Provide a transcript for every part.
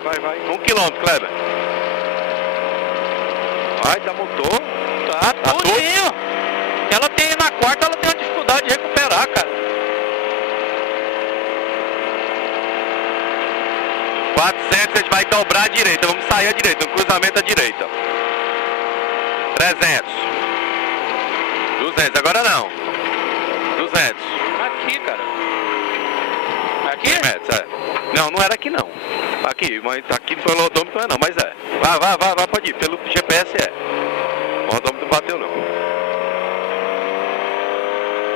vai. Vai. 1 quilômetro, Kleber. Vai, tá motor. Tá tudinho. Ela tem, na quarta, ela tem uma dificuldade de recuperar, cara. 400, a gente vai dobrar à direita. Vamos sair à direita, um cruzamento à direita. 300. 200, agora não. 200. Aqui, cara. Aqui? 100 metros, é. Não era aqui não. Aqui, mas aqui no velodômetro não é não, mas é. Vai, pode ir. Pelo GPS é. O velodômetro não bateu não.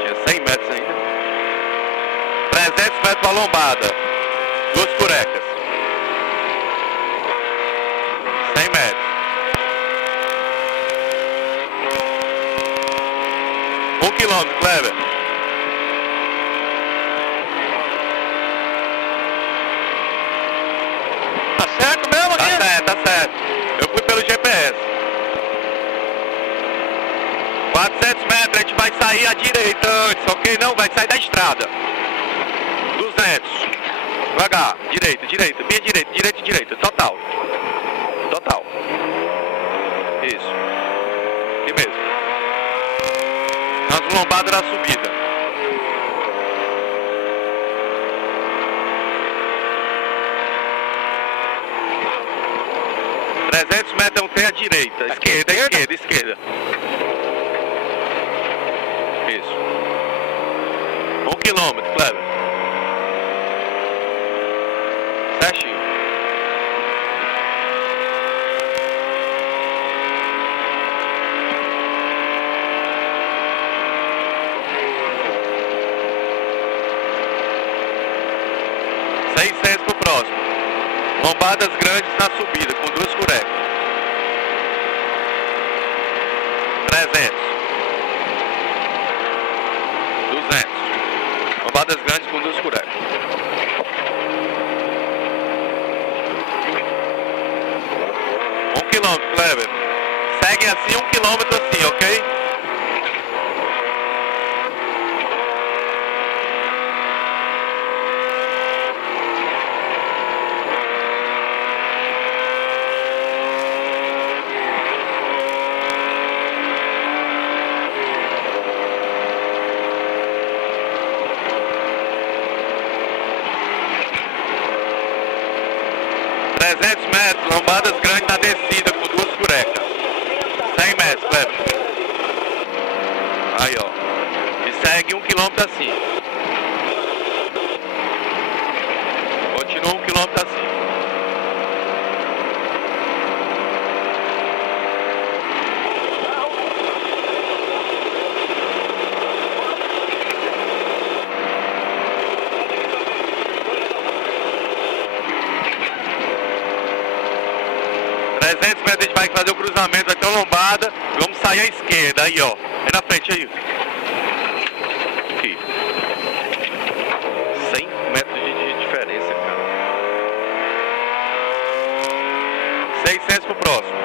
Tinha 100 metros ainda. 300 metros pra lombada. 2 curecas. 100 metros. 1 quilômetro, Kleber. Tá certo mesmo aqui? Tá certo. Eu fui pelo GPS. 400 metros, a gente vai sair à direita antes, ok? Não, vai sair da estrada. 200. Devagar. Direita. Bem direita. Total. Isso. Aqui mesmo. Nas lombadas da subida. Metros tem à direita. Esquerda. Isso. 1 quilômetro, Kleber. Certinho. Pro próximo. Lombadas grandes na subida, com 2 curecas. 300. 200. Lombadas grandes com 2 curecas. 1 quilômetro, Kleber. Segue assim, 1 quilômetro assim, ok? Lombadas grandes na descida com 2 curecas. 100 metros, Kleber. Aí, ó. E segue 1 quilômetro assim. Continua 1 quilômetro assim. Metros, a gente vai fazer o cruzamento, vai ter uma lombada. Vamos sair à esquerda, aí ó. Aí na frente, aí. Aqui. 100 metros de diferença, cara. 600 pro próximo.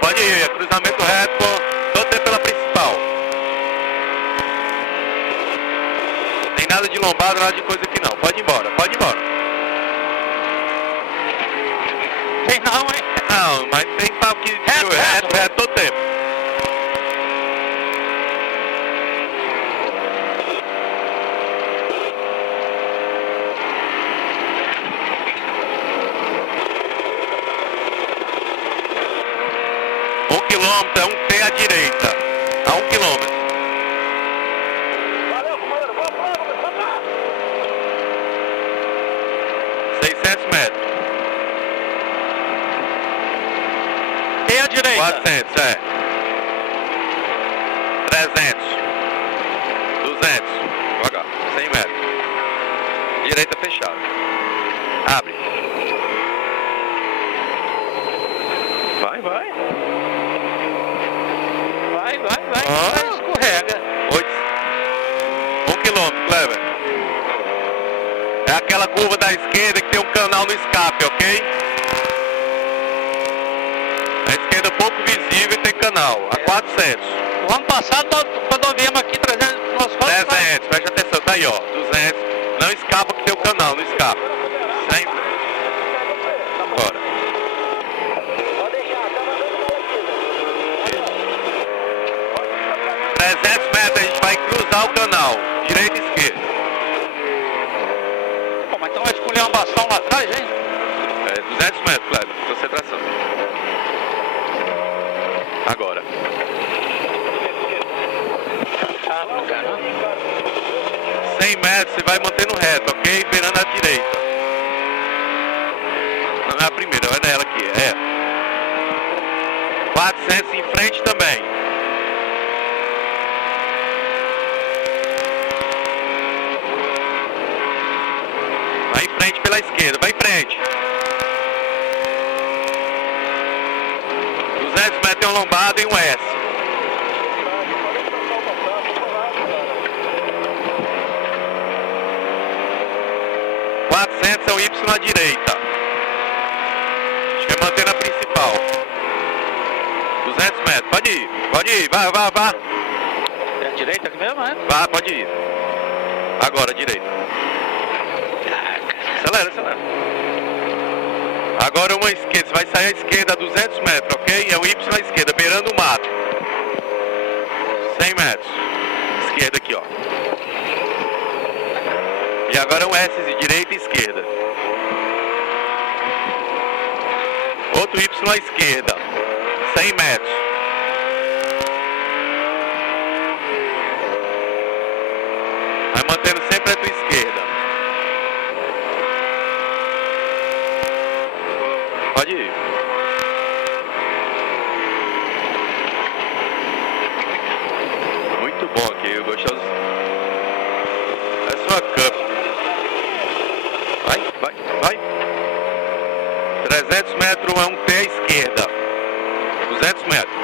Pode ir, cruzamento reto, todo tempo pela principal. Nada de lombada, nada de coisa aqui não. Pode ir embora. Tem não, hein? Não, mas tem papo que reto todo tempo. Um quilômetro é um T à direita. A 1 quilômetro. 600 metros. Tem a direita. 400, é. 300. 200. Devagar. 100 metros. Direita fechada. Abre. Vai. Escorrega. 1 quilômetro, Kleber. É aquela curva da esquerda que tem um canal no escape, ok? A esquerda é pouco visível e tem canal. canal, a 400. O ano passado, quando viemos aqui, 300, nós fomos... 300, preste atenção, tá aí ó, 200. Não escapa que tem o canal, não escapa. 100. Bora. 300 metros, a gente vai cruzar o canal, direita e esquerda. Pô, mas então vai escolher uma bação lá atrás, hein? 200 metros, Kleber, concentração. Agora. Ah, não, cara. 100 metros, você vai mantendo reto, ok? Beirando à direita. Não é a primeira, é nela aqui, é. 400 em frente também. Vai em frente pela esquerda, vai em frente. 200 metros tem um lombado e um S. É o Y à direita. Acho que é manter na principal. 200 metros, pode ir, vá. É a direita aqui mesmo, é? Vá, pode ir. Agora, direita. Acelera. Agora uma esquerda, você vai sair à esquerda a 200 metros, ok? É o Y à esquerda, beirando o mato. 100 metros. Esquerda aqui, ó. E agora um S de direita e esquerda. Outro Y à esquerda. 100 metros. Vai mantendo sempre a tua esquerda. Pode ir. Muito bom aqui, gostoso. É sua cup. Vai. 300 metros é um T à esquerda. 200 metros.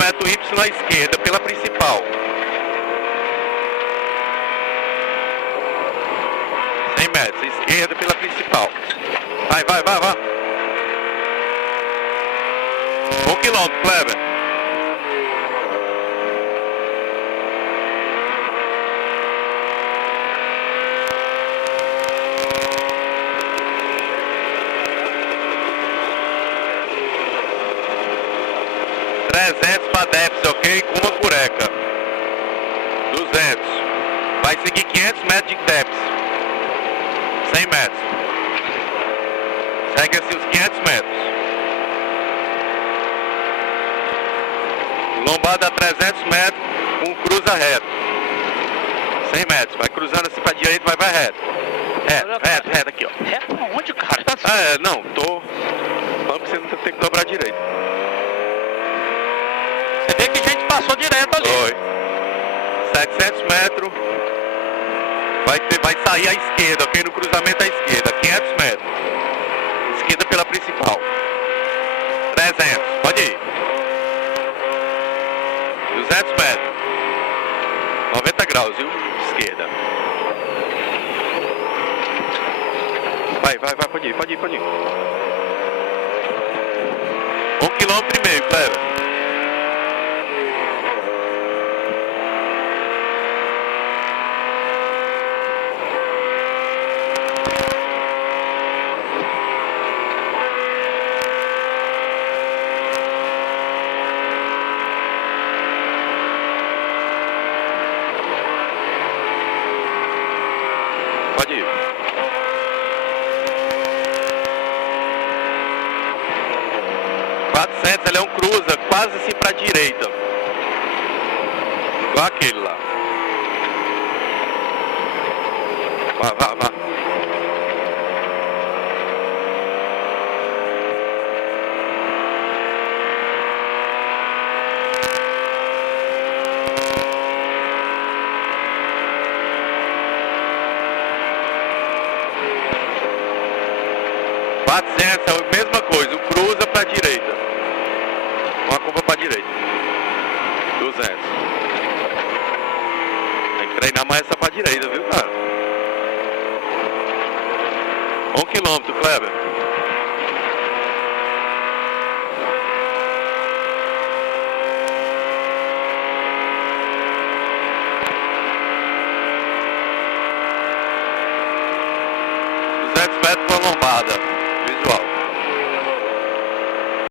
Metros Y à esquerda, pela principal. 100 metros, esquerda pela principal. Vai. 1 quilômetro, Kleber. Para DEPS, ok? Com uma cureca. 200. Vai seguir 500 metros de DEPS. 100 metros. Segue assim os 500 metros. Lombada a 300 metros, um cruza reto. 100 metros. Vai cruzando assim para direita, vai reto. Reto aqui, ó. Reto aonde, cara? Não, tô falando que você não tem que dobrar direito. Você vê que a gente passou direto ali. Foi. 700 metros. Vai sair à esquerda, ok? No cruzamento à esquerda. 500 metros. Esquerda pela principal. 300. Pode ir. 200 metros. 90 graus, viu? Esquerda. Vai. Pode ir. 1,5 km, Cleber. Pode ir. Ele é um cruza quase assim para a direita. Igual aquele lá. Vá. 400 é a mesma coisa, um cruza para a direita. Uma curva para a direita. 200. Tem que treinar mais essa para a direita, viu, cara? 1 quilômetro, Kleber. Metros com a lombada, visual.